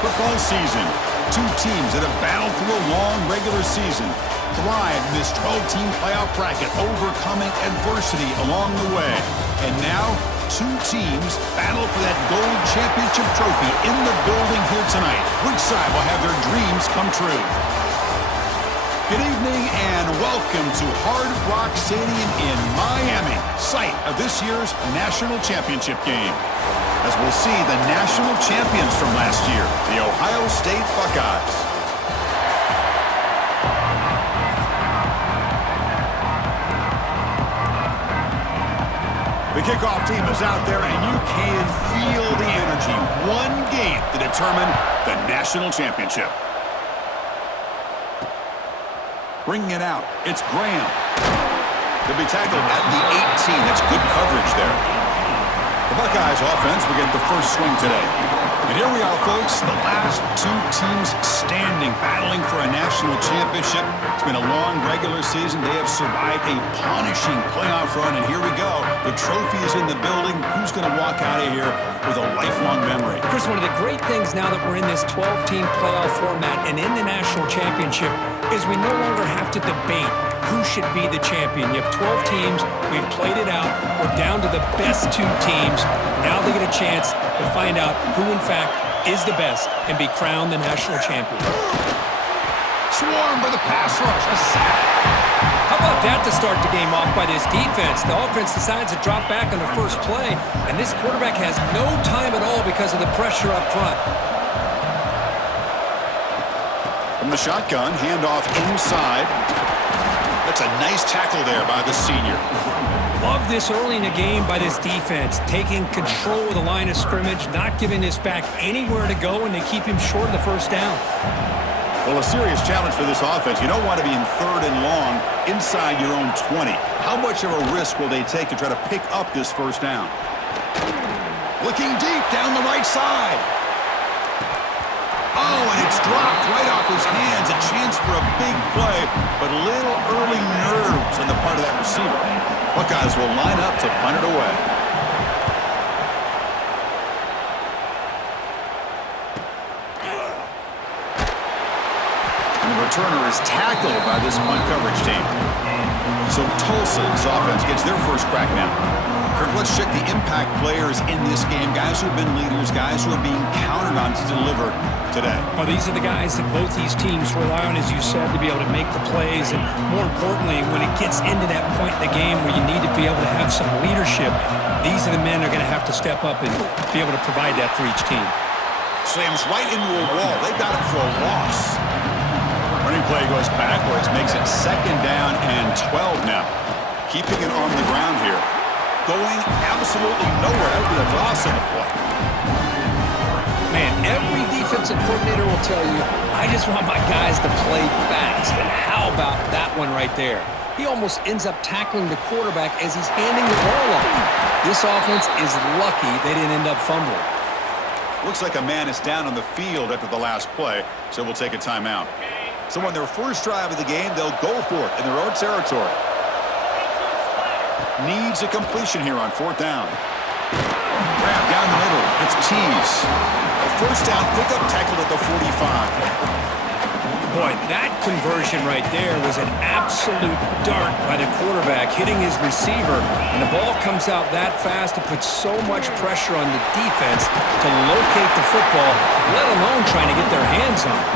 football season. Two teams that have battled through a long regular season, thrive in this 12-team playoff bracket, overcoming adversity along the way. And now, two teams battle for that gold championship trophy in the building here tonight. Which side will have their dreams come true? Good evening and welcome to Hard Rock Stadium in Miami, site of this year's national championship game. As we'll see the national champions from last year, the Ohio State Buckeyes. The kickoff team is out there, and you can feel the energy. One game to determine the national championship. Bringing it out, it's Graham. He'll be tackled at the 18. That's good coverage there. The Buckeyes offense will get the first swing today. And here we are, folks, the last two teams standing, battling for a national championship. It's been a long regular season. They have survived a punishing playoff run, and here we go. The trophy is in the building. Who's going to walk out of here with a lifelong memory? Chris, one of the great things now that we're in this 12-team playoff format and in the national championship is we no longer have to debate who should be the champion. You have 12 teams. We've played it out. We're down to the best two teams. Now they get a chance to find out who, in fact, is the best and be crowned the national champion. Swarmed by the pass rush. A sack. How about that to start the game off by this defense? The offense decides to drop back on the first play, and this quarterback has no time at all because of the pressure up front. From the shotgun, handoff inside. That's a nice tackle there by the senior. Love this early in the game by this defense, taking control of the line of scrimmage, not giving this back anywhere to go, and they keep him short of the first down. Well, a serious challenge for this offense. You don't want to be in third and long inside your own 20. How much of a risk will they take to try to pick up this first down? Looking deep down the right side. Oh, and it's dropped right off his hands. A chance for a big play, but a little early nerves on the part of that receiver. Buckeyes will line up to punt it away. And the returner is tackled by this punt coverage team. So Tulsa's offense gets their first crack now. Kirk, let's check the impact players in this game. Guys who have been leaders, guys who are being counted on to deliver today. Well, these are the guys that both these teams rely on, as you said, to be able to make the plays. And more importantly, when it gets into that point in the game where you need to be able to have some leadership, these are the men that are going to have to step up and be able to provide that for each team. Slams right into a wall. They got him for a loss. Running play goes backwards, makes it second down and 12 now. Keeping it on the ground here. Going absolutely nowhere. That would be a loss on the play. Man, every defensive coordinator will tell you, I just want my guys to play fast. And how about that one right there? He almost ends up tackling the quarterback as he's handing the ball off. This offense is lucky they didn't end up fumbling. Looks like a man is down on the field after the last play, so we'll take a timeout. So on their first drive of the game, they'll go for it in their own territory. Needs a completion here on fourth down. Grab down the middle. It's Tease. A first down pickup tackled at the 45. Boy, that conversion right there was an absolute dart by the quarterback, hitting his receiver. And the ball comes out that fast to put so much pressure on the defense to locate the football, let alone trying to get their hands on it.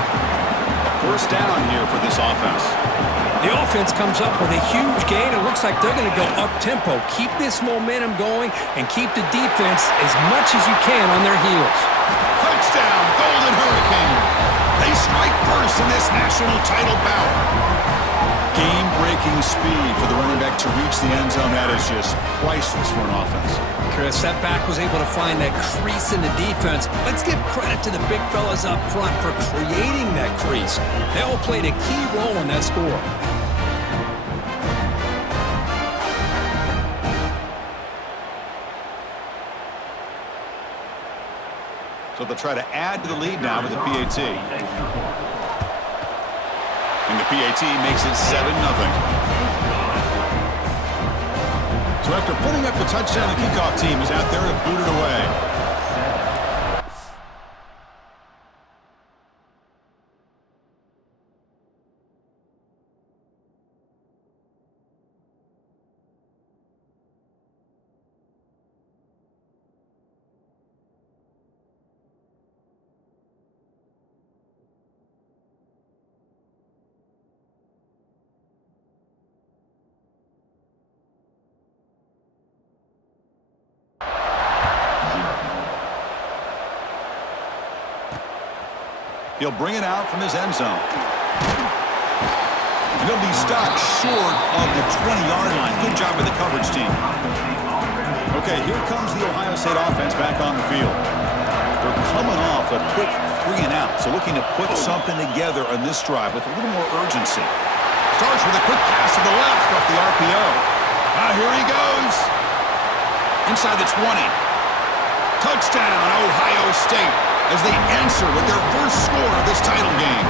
First down here for this offense. The offense comes up with a huge gain. It looks like they're going to go up-tempo. Keep this momentum going and keep the defense as much as you can on their heels. Touchdown, Golden Hurricane. They strike first in this national title bout. Game-breaking speed for the running back to reach the end zone. That is just priceless for an offense. Chris, that back was able to find that crease in the defense. Let's give credit to the big fellas up front for creating that crease. They all played a key role in that score. So they'll try to add to the lead now with the PAT. And the PAT makes it 7-0. So after putting up the touchdown, the kickoff team is out there to boot it away. He'll bring it out from his end zone. And he'll be stopped short of the 20-yard line. Good job by the coverage team. Okay, here comes the Ohio State offense back on the field. They're coming off a quick 3-and-out, so looking to put something together on this drive with a little more urgency. Starts with a quick pass to the left off the RPO. Here he goes. Inside the 20. Touchdown, Ohio State, as they answer with their first score of this title game.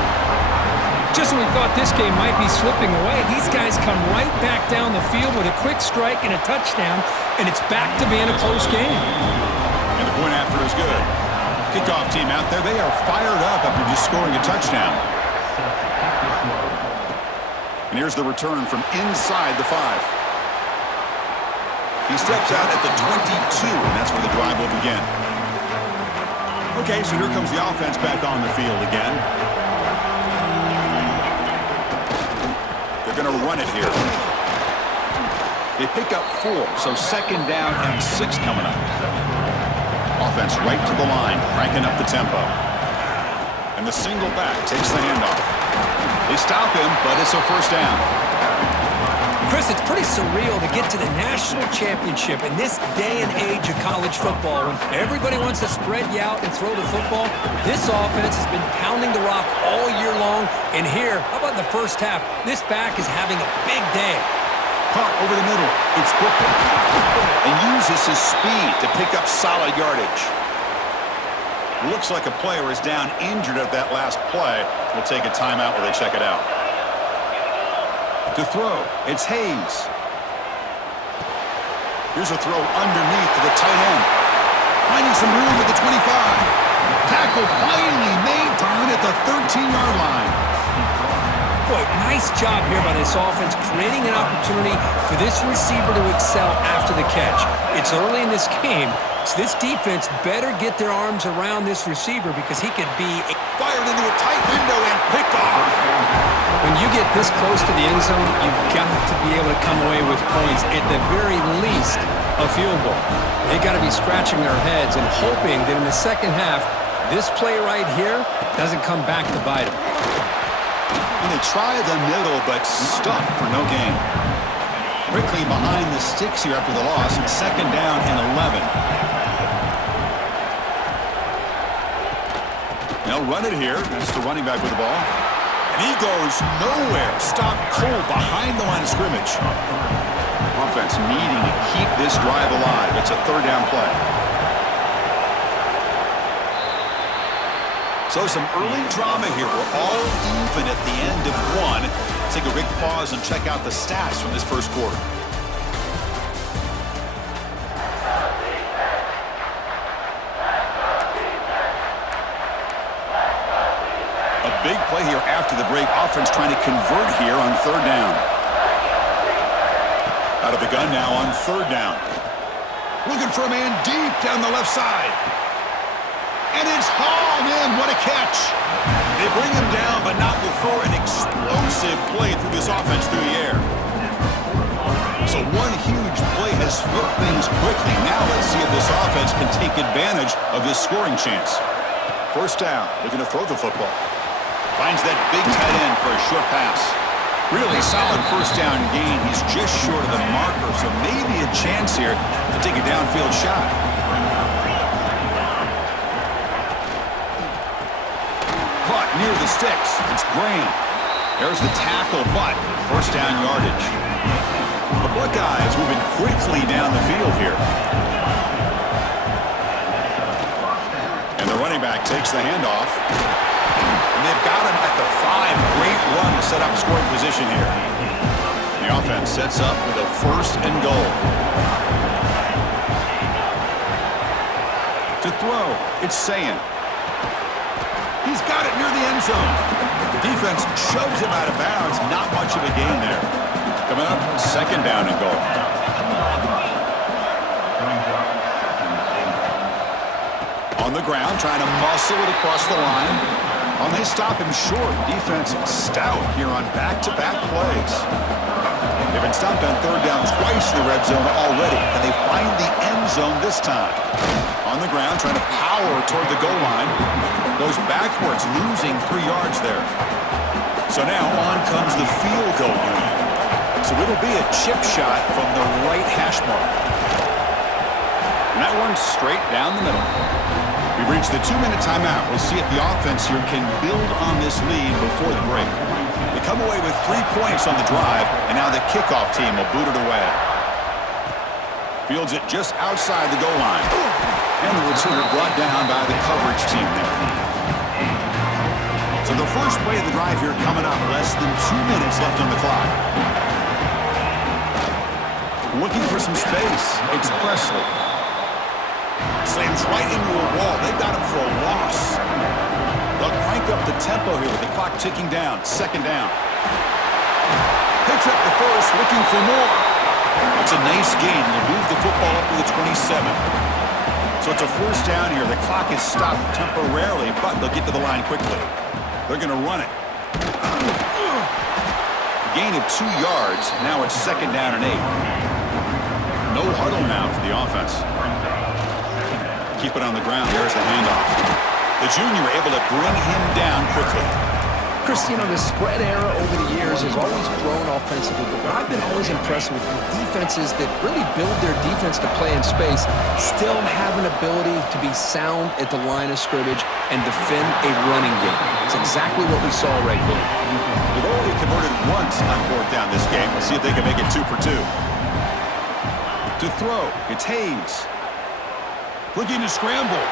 Just when we thought this game might be slipping away, these guys come right back down the field with a quick strike and a touchdown, and it's back to being a close game. And the point after is good. Kickoff team out there, they are fired up after just scoring a touchdown. And here's the return from inside the 5. He steps out at the 22, and that's where the drive will begin. Okay, so here comes the offense back on the field again. They're going to run it here. They pick up 4, so second down and 6 coming up. Offense right to the line, cranking up the tempo. And the single back takes the handoff. They stop him, but it's a first down. Chris, it's pretty surreal to get to the national championship in this day and age of college football when everybody wants to spread you out and throw the football. This offense has been pounding the rock all year long, and here, how about the first half? This back is having a big day. Caught over the middle. It's Booker. And uses his speed to pick up solid yardage. Looks like a player is down injured at that last play. We'll take a timeout while they check it out. To throw, it's Hayes. Here's a throw underneath to the tight end. Finding some room at the 25. Tackle finally made down at the 13-yard line. Boy, nice job here by this offense, creating an opportunity for this receiver to excel after the catch. It's early in this game, so this defense better get their arms around this receiver because he could be fired into a tight window and picked off. When you get this close to the end zone, you've got to be able to come away with points, at the very least, a field goal. They got to be scratching their heads and hoping that in the second half, this play right here doesn't come back to bite them. And they try the middle, but stuffed for no gain. Quickly behind the sticks here after the loss, and second down and 11. They'll run it here. That's the running back with the ball. And he goes nowhere. Stopped cold behind the line of scrimmage. Offense needing to keep this drive alive. It's a third down play. So some early drama here. We're all even at the end of one. Let's take a big pause and check out the stats from this first quarter. Big play here after the break. Offense trying to convert here on third down. Out of the gun now on third down. Looking for a man deep down the left side. And it's hauled in. What a catch. They bring him down, but not before an explosive play through this offense through the air. So one huge play has flipped things quickly. Now let's see if this offense can take advantage of this scoring chance. First down. Looking to throw the football. Finds that big tight end for a short pass. Really solid first down gain. He's just short of the marker, so maybe a chance here to take a downfield shot. Caught near the sticks. It's Graham. There's the tackle, but first down yardage. The Buckeyes moving quickly down the field here. And the running back takes the handoff. And they've got him at the 5. Great run to set up scoring position here. The offense sets up with a first and goal. To throw, it's Sayin. He's got it near the end zone. Defense shoves him out of bounds. Not much of a gain there. Coming up, second down and goal. On the ground, trying to muscle it across the line. They stop him short. Defense stout here on back-to-back plays. They've been stopped on third down twice in the red zone already. Can they find the end zone this time? On the ground, trying to power toward the goal line. Goes backwards, losing 3 yards there. So now on comes the field goal unit. So it'll be a chip shot from the right hash mark. And that one's straight down the middle. We've reached the 2-minute timeout. We'll see if the offense here can build on this lead before the break. They come away with 3 points on the drive, and now the kickoff team will boot it away. Fields it just outside the goal line. And the returner brought down by the coverage team there. So the first play of the drive here coming up. Less than 2 minutes left on the clock. Looking for some space. It's Presley. Slams right into a wall. They've got him for a loss. They'll crank up the tempo here with the clock ticking down. Second down. Picks up the first, looking for more. It's a nice gain. They'll move the football up to the 27. So it's a first down here. The clock is stopped temporarily, but they'll get to the line quickly. They're going to run it. Gain of 2 yards. Now it's second down and 8. No huddle now for the offense. Keep it on the ground. There's the handoff. The junior able to bring him down quickly. Chris, you know, the spread era over the years has always grown offensively, but what I've been always impressed with defenses that really build their defense to play in space still have an ability to be sound at the line of scrimmage and defend a running game. It's exactly what we saw right there. They've already converted once on fourth down this game. Let's see if they can make it 2 for 2. To throw, it's Hayes. Looking to scramble.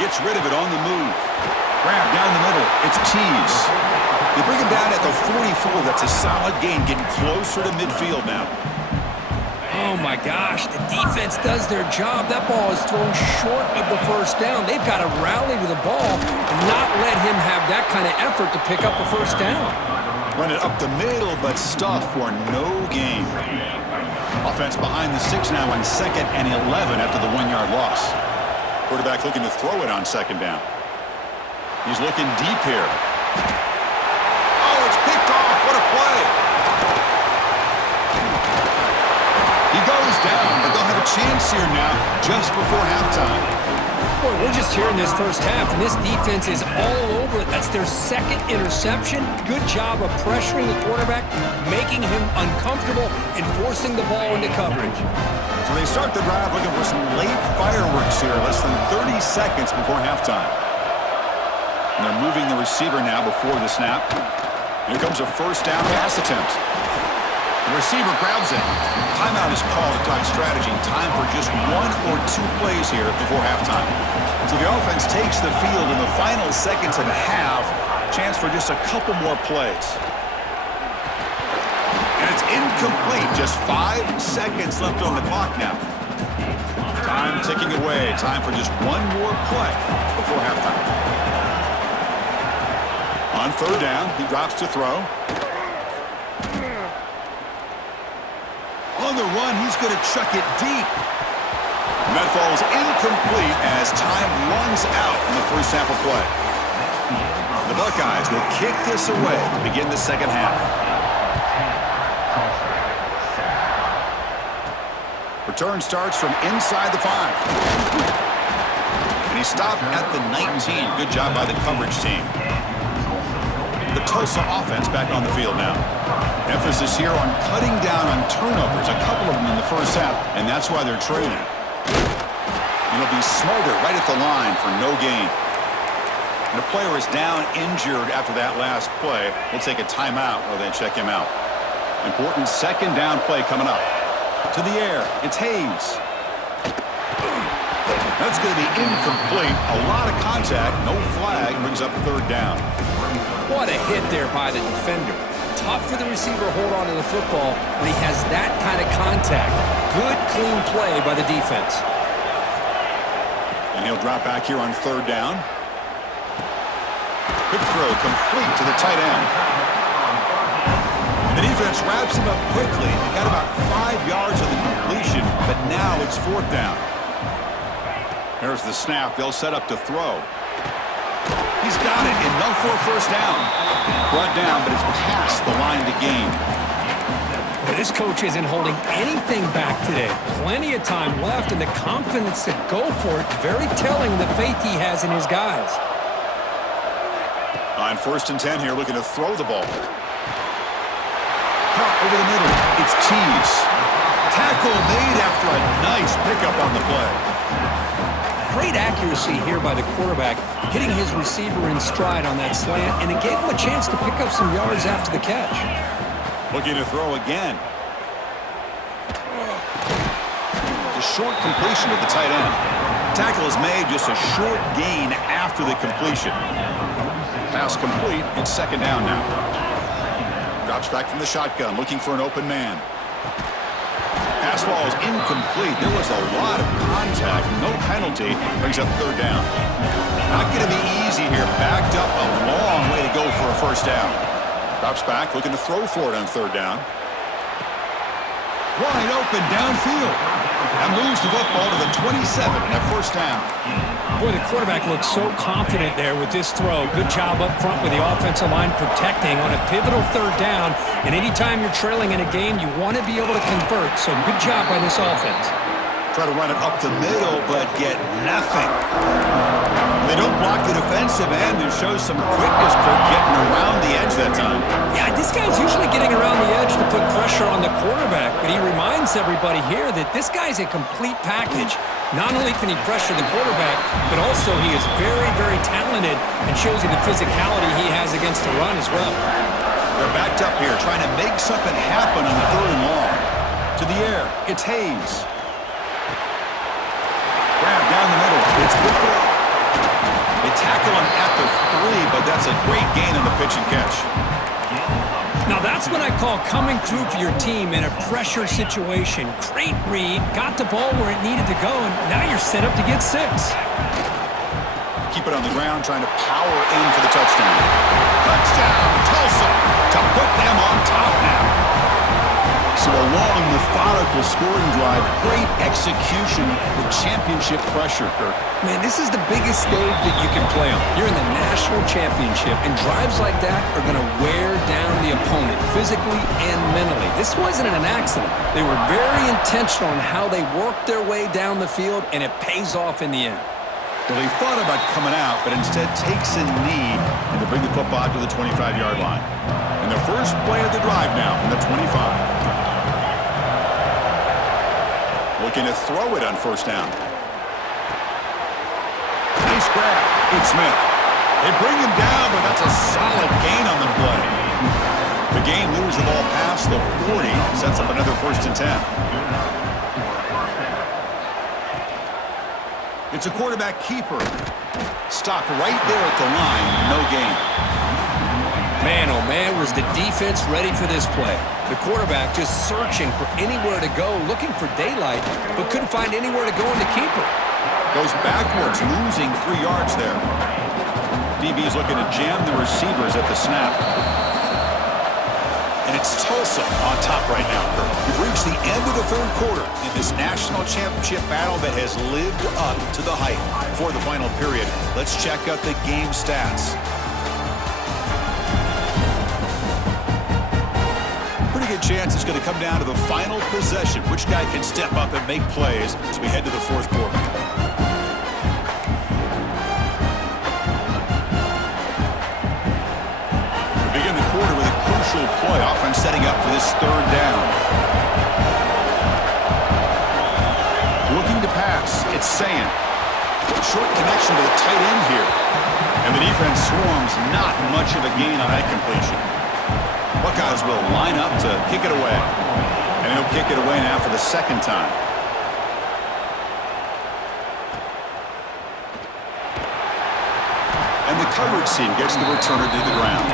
Gets rid of it on the move. Grab down the middle. It's Tease. They bring him down at the 44. That's a solid gain, getting closer to midfield now. Oh, my gosh. The defense does their job. That ball is thrown short of the first down. They've got to rally to the ball and not let him have that kind of effort to pick up a first down. Run it up the middle, but stuff for no gain. Offense behind the 6 now on 2nd and 11 after the 1-yard loss. Quarterback looking to throw it on second down. He's looking deep here. Oh, it's picked off. What a play. He goes down, but they'll have a chance here now just before halftime. Boy, we're just here in this first half, and this defense is all over it. That's their 2nd interception. Good job of pressuring the quarterback, making him uncomfortable, and forcing the ball into coverage. So they start the drive looking for some late fireworks here, less than 30 seconds before halftime. And they're moving the receiver now before the snap. Here comes a first down pass attempt. The receiver grabs it. Timeout is called to talk strategy. Time for just 1 or 2 plays here before halftime. So the offense takes the field in the final seconds of the half. Chance for just a couple more plays. And it's incomplete. Just 5 seconds left on the clock now. Time ticking away. Time for just 1 more play before halftime. On third down, he drops to throw. On the run, he's going to chuck it deep. And that falls incomplete as time runs out in the first half of play. The Buckeyes will kick this away to begin the second half. Return starts from inside the 5. And he stopped at the 19. Good job by the coverage team. The Tulsa offense back on the field now. Emphasis here on cutting down on turnovers, a couple of them in the first half, and that's why they're trailing. It'll be Smolder right at the line for no gain. And the player is down injured after that last play. We'll take a timeout while they check him out. Important second down play coming up. To the air, it's Hayes. That's going to be incomplete. A lot of contact, no flag, brings up third down. What a hit there by the defender. Tough for the receiver to hold on to the football when he has that kind of contact. Good, clean play by the defense. And he'll drop back here on third down. Quick throw complete to the tight end. The defense wraps him up quickly. They got about 5 yards of the completion, but now it's fourth down. There's the snap. They'll set up to throw. He's got it. Enough for a first down. Brought down, but it's past the line to gain. Well, this coach isn't holding anything back today. Plenty of time left, and the confidence to go for it, very telling the faith he has in his guys. On 1st and 10 here, looking to throw the ball. Caught over the middle. It's Tease. Tackle made after a nice pickup on the play. Great accuracy here by the quarterback, hitting his receiver in stride on that slant, and it gave him a chance to pick up some yards after the catch. Looking to throw again. The short completion of the tight end. Tackle is made, just a short gain after the completion. Pass complete. It's 2nd down now. Drops back from the shotgun, looking for an open man. Pass ball is incomplete. There was a lot of contact. No penalty. Brings up 3rd down. Not going to be easy here. Backed up a long way to go for a 1st down. Drops back, looking to throw for it on 3rd down. Wide open downfield. That moves the football to the 27 and a 1st down. Boy, the quarterback looks so confident there with this throw. Good job up front with the offensive line protecting on a pivotal 3rd down. And anytime you're trailing in a game, you want to be able to convert. So good job by this offense. Try to run it up the middle, but get nothing. They don't block the defensive end and show some quickness, Kirk, getting around the edge that time. Yeah, this guy's usually getting around the edge to put pressure on the quarterback, but he reminds everybody here that this guy's a complete package. Not only can he pressure the quarterback, but also he is very, very talented and shows you the physicality he has against the run as well. They're backed up here, trying to make something happen on the 3rd and long. To the air, it's Hayes. Grab down the middle. It's Booker. They tackle him at the 3, but that's a great gain on the pitch and catch. Now that's what I call coming through for your team in a pressure situation. Great read, got the ball where it needed to go, and now you're set up to get 6. Keep it on the ground, trying to power in for the touchdown. Touchdown, Tulsa, to put them on top now. So a long, methodical scoring drive, great execution with championship pressure, Kirk. Man, this is the biggest stage that you can play on. You're in the national championship, and drives like that are going to wear down the opponent physically and mentally. This wasn't an accident. They were very intentional in how they worked their way down the field, and it pays off in the end. Well, he thought about coming out, but instead takes a knee and to bring the football to the 25-yard line. And the first play of the drive now from the 25. Looking to throw it on 1st down. Nice grab. It's Smith. They bring him down, but that's a solid gain on the play. The game moves the ball past the 40, sets up another 1st and 10. It's a quarterback keeper. Stopped right there at the line. No gain. Man, oh man, was the defense ready for this play. The quarterback just searching for anywhere to go, looking for daylight, but couldn't find anywhere to go in the keeper. Goes backwards, losing 3 yards there. DB's looking to jam the receivers at the snap. And it's Tulsa on top right now, Kirk. We've reached the end of the 3rd quarter in this national championship battle that has lived up to the hype. For the final period, let's check out the game stats. Pretty good chance it's going to come down to the final possession. Which guy can step up and make plays as we head to the 4th quarter. We begin the quarter with a crucial play. Offense setting up for this 3rd down. Looking to pass. It's Sayin. Short connection to the tight end here. And the defense swarms. Not much of a gain on that completion. Buckeyes will line up to kick it away. And he'll kick it away now for the 2nd time. And the coverage team gets the returner to the ground.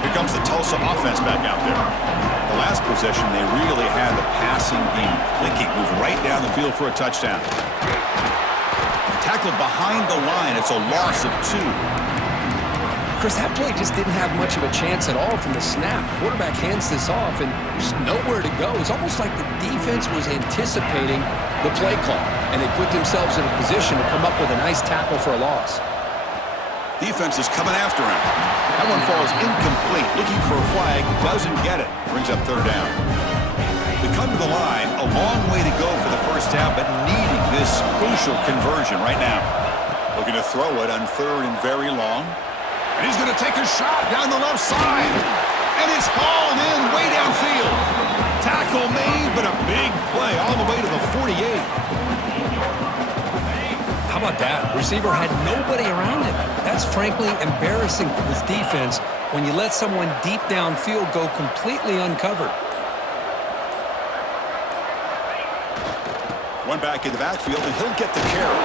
Here comes the Tulsa offense back out there. The last possession, they really had the passing game clicking. Moved right down the field for a touchdown. Tackled behind the line. It's a loss of 2. Chris, that play just didn't have much of a chance at all from the snap. Quarterback hands this off, and there's nowhere to go. It's almost like the defense was anticipating the play call, and they put themselves in a position to come up with a nice tackle for a loss. Defense is coming after him. That one falls incomplete. Looking for a flag, doesn't get it. Brings up third down. They come to the line, a long way to go for the first down, but needing this crucial conversion right now. Looking to throw it on third and very long. And he's going to take a shot down the left side. And it's hauled in way downfield. Tackle made, but a big play all the way to the 48. How about that? Receiver had nobody around him. That's frankly embarrassing for this defense when you let someone deep downfield go completely uncovered. One back in the backfield, and he'll get the carry.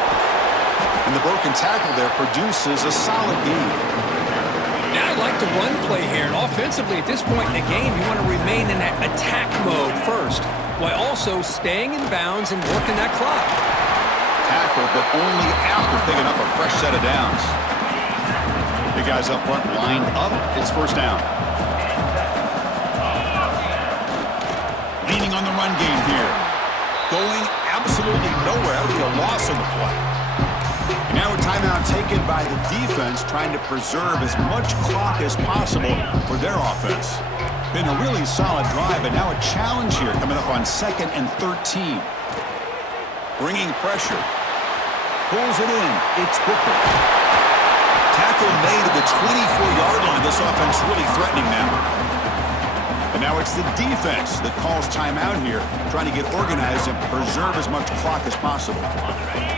And the broken tackle there produces a solid gain. Now I like the run play here, and offensively at this point in the game, you want to remain in that attack mode first, while also staying in bounds and working that clock. Tackle, but only after picking up a fresh set of downs. The guys up front lined up. It's first down. Leaning on the run game here. Going absolutely nowhere. A loss on the play. And now a timeout taken by the defense, trying to preserve as much clock as possible for their offense. Been a really solid drive, but now a challenge here coming up on 2nd and 13. Bringing pressure. Pulls it in. It's Booker. Tackle made at the 24-yard line. This offense really threatening now. And now it's the defense that calls timeout here, trying to get organized and preserve as much clock as possible.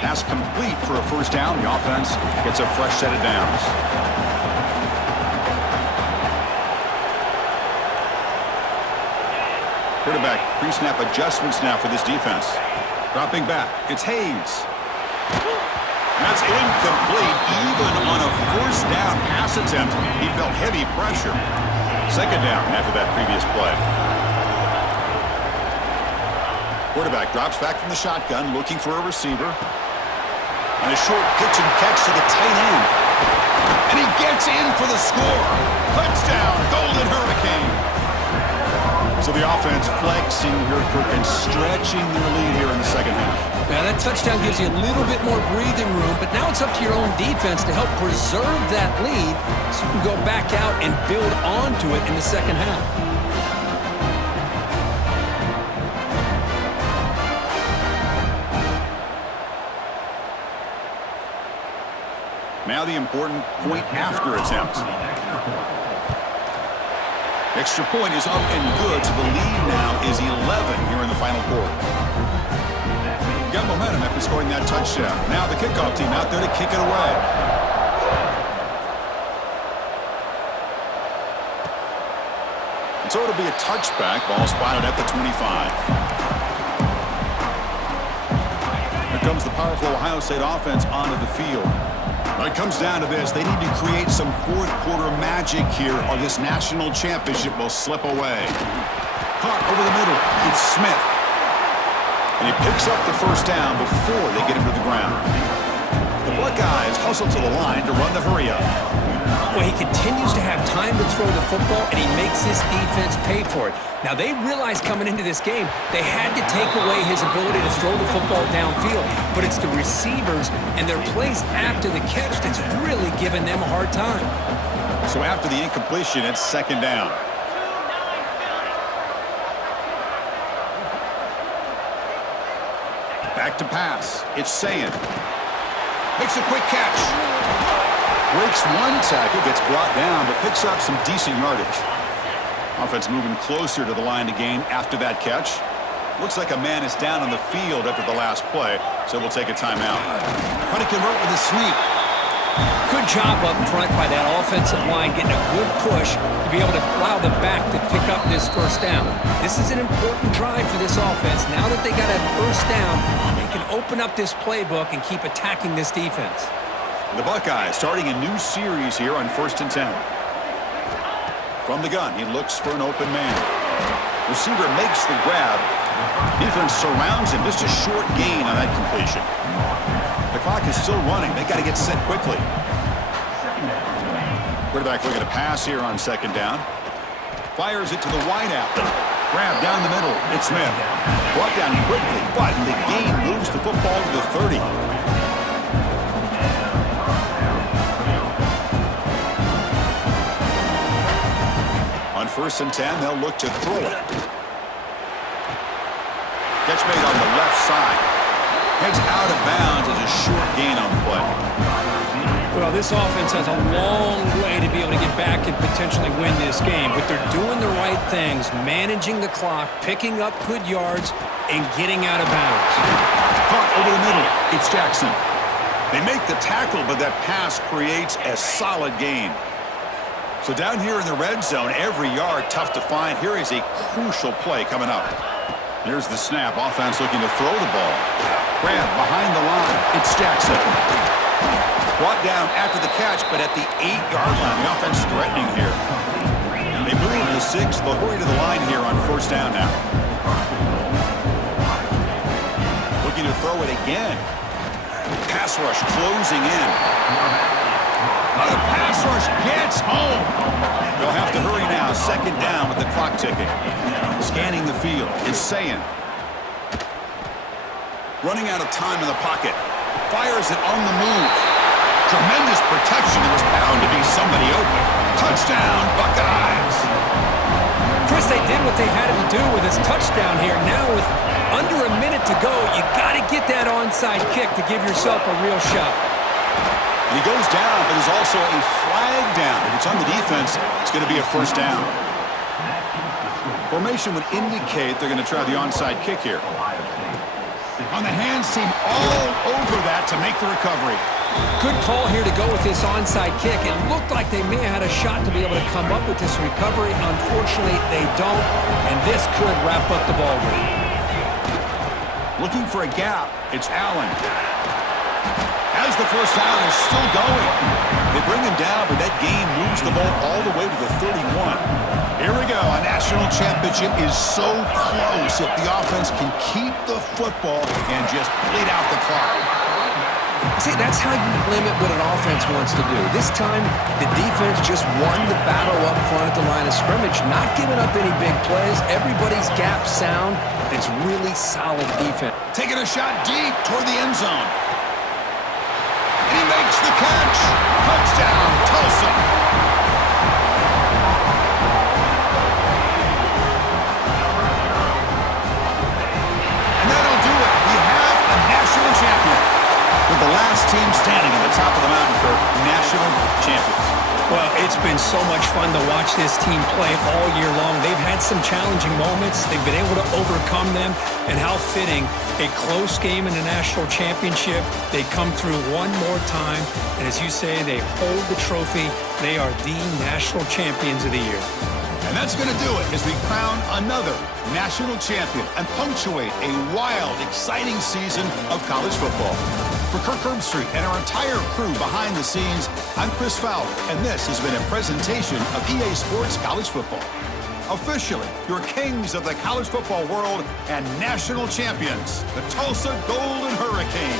Pass complete for a first down. The offense gets a fresh set of downs. Quarterback pre-snap adjustments now for this defense. Dropping back. It's Hayes. That's incomplete. Even on a first down pass attempt, he felt heavy pressure. Second down after that previous play. Quarterback drops back from the shotgun, looking for a receiver. And a short pitch and catch to the tight end. And he gets in for the score. Touchdown, Golden Hurricane. So the offense flexing here, and stretching their lead here in the second half. Now that touchdown gives you a little bit more breathing room, but now it's up to your own defense to help preserve that lead so you can go back out and build onto it in the second half. Now the important point after attempt. Extra point is up and good, so the lead now is 11 here in the final quarter. Got momentum after scoring that touchdown. Now the kickoff team out there to kick it away. And so it'll be a touchback. Ball spotted at the 25. Here comes the powerful Ohio State offense onto the field. When it comes down to this, they need to create some fourth quarter magic here, or this national championship will slip away. Caught over the middle. It's Smith. And he picks up the first down before they get him to the ground. The Buckeyes hustle to the line to run the hurry-up. Well, he continues to have time to throw the football, and he makes his defense pay for it. Now, they realized coming into this game they had to take away his ability to throw the football downfield, but it's the receivers and their plays after the catch that's really giving them a hard time. So after the incompletion, it's second down. Back to pass. It's Sayin. Makes a quick catch. Breaks one tackle, gets brought down, but picks up some decent yardage. Offense moving closer to the line to gain after that catch. Looks like a man is down on the field after the last play, so we'll take a timeout. Trying to convert with a sneak. Good job up front by that offensive line, getting a good push to be able to allow the back to pick up this first down. This is an important drive for this offense. Now that they got a first down, they can open up this playbook and keep attacking this defense. The Buckeyes starting a new series here on 1st and 10. From the gun, he looks for an open man. Receiver makes the grab. Defense surrounds him. Just a short gain on that completion. The clock is still running. They got to get set quickly. Quarterback looking to pass here on second down. Fires it to the wideout. Grab down the middle. It's Smith. Brought down quickly, but the gain moves the football to the 30. 1st and 10, they'll look to throw it. Catch made on the left side. Heads out of bounds as a short gain on the play. Well, this offense has a long way to be able to get back and potentially win this game, but they're doing the right things, managing the clock, picking up good yards, and getting out of bounds. Caught over the middle. It's Jackson. They make the tackle, but that pass creates a solid gain. So down here in the red zone, every yard tough to find. Here is a crucial play coming up. Here's the snap. Offense looking to throw the ball. Grab behind the line. It's Jackson. Brought down after the catch, but at the 8-yard line, the offense threatening here. They move to the 6. They'll hurry to the line here on 1st down now. Looking to throw it again. Pass rush closing in. The pass rush gets home. They'll have to hurry now. 2nd down with the clock ticking. Scanning the field. It's Sayin. Running out of time in the pocket. Fires it on the move. Tremendous protection. There was bound to be somebody open. Touchdown, Buckeyes. Chris, they did what they had to do with his touchdown here. Now with under a minute to go, you got to get that onside kick to give yourself a real shot. And he goes down, but there's also a flag down. If it's on the defense, it's going to be a 1st down. Formation would indicate they're going to try the onside kick here. On the hands team all over that to make the recovery. Good call here to go with this onside kick. It looked like they may have had a shot to be able to come up with this recovery. Unfortunately, they don't, and this could wrap up the ball game. Looking for a gap. It's Allen. As the 1st down is still going. They bring him down, but that gain moves the ball all the way to the 31. Here we go. A national championship is so close if the offense can keep the football and just bleed out the clock. See, that's how you limit what an offense wants to do. This time, the defense just won the battle up front at the line of scrimmage, not giving up any big plays. Everybody's gap sound. It's really solid defense. Taking a shot deep toward the end zone. And he makes the catch. Touchdown, Tulsa. And that'll do it. We have a national champion. With the last team standing at the top of the mountain for national champions. Well, it's been so much fun to watch this team play all year long. They've had some challenging moments. They've been able to overcome them. And how fitting, a close game in the national championship. They come through one more time. And as you say, they hold the trophy. They are the national champions of the year. And that's going to do it as we crown another national champion and punctuate a wild, exciting season of college football. For Kirk Herbstreit and our entire crew behind the scenes, I'm Chris Fowler, and this has been a presentation of EA Sports College Football. Officially, your kings of the college football world and national champions, the Tulsa Golden Hurricane.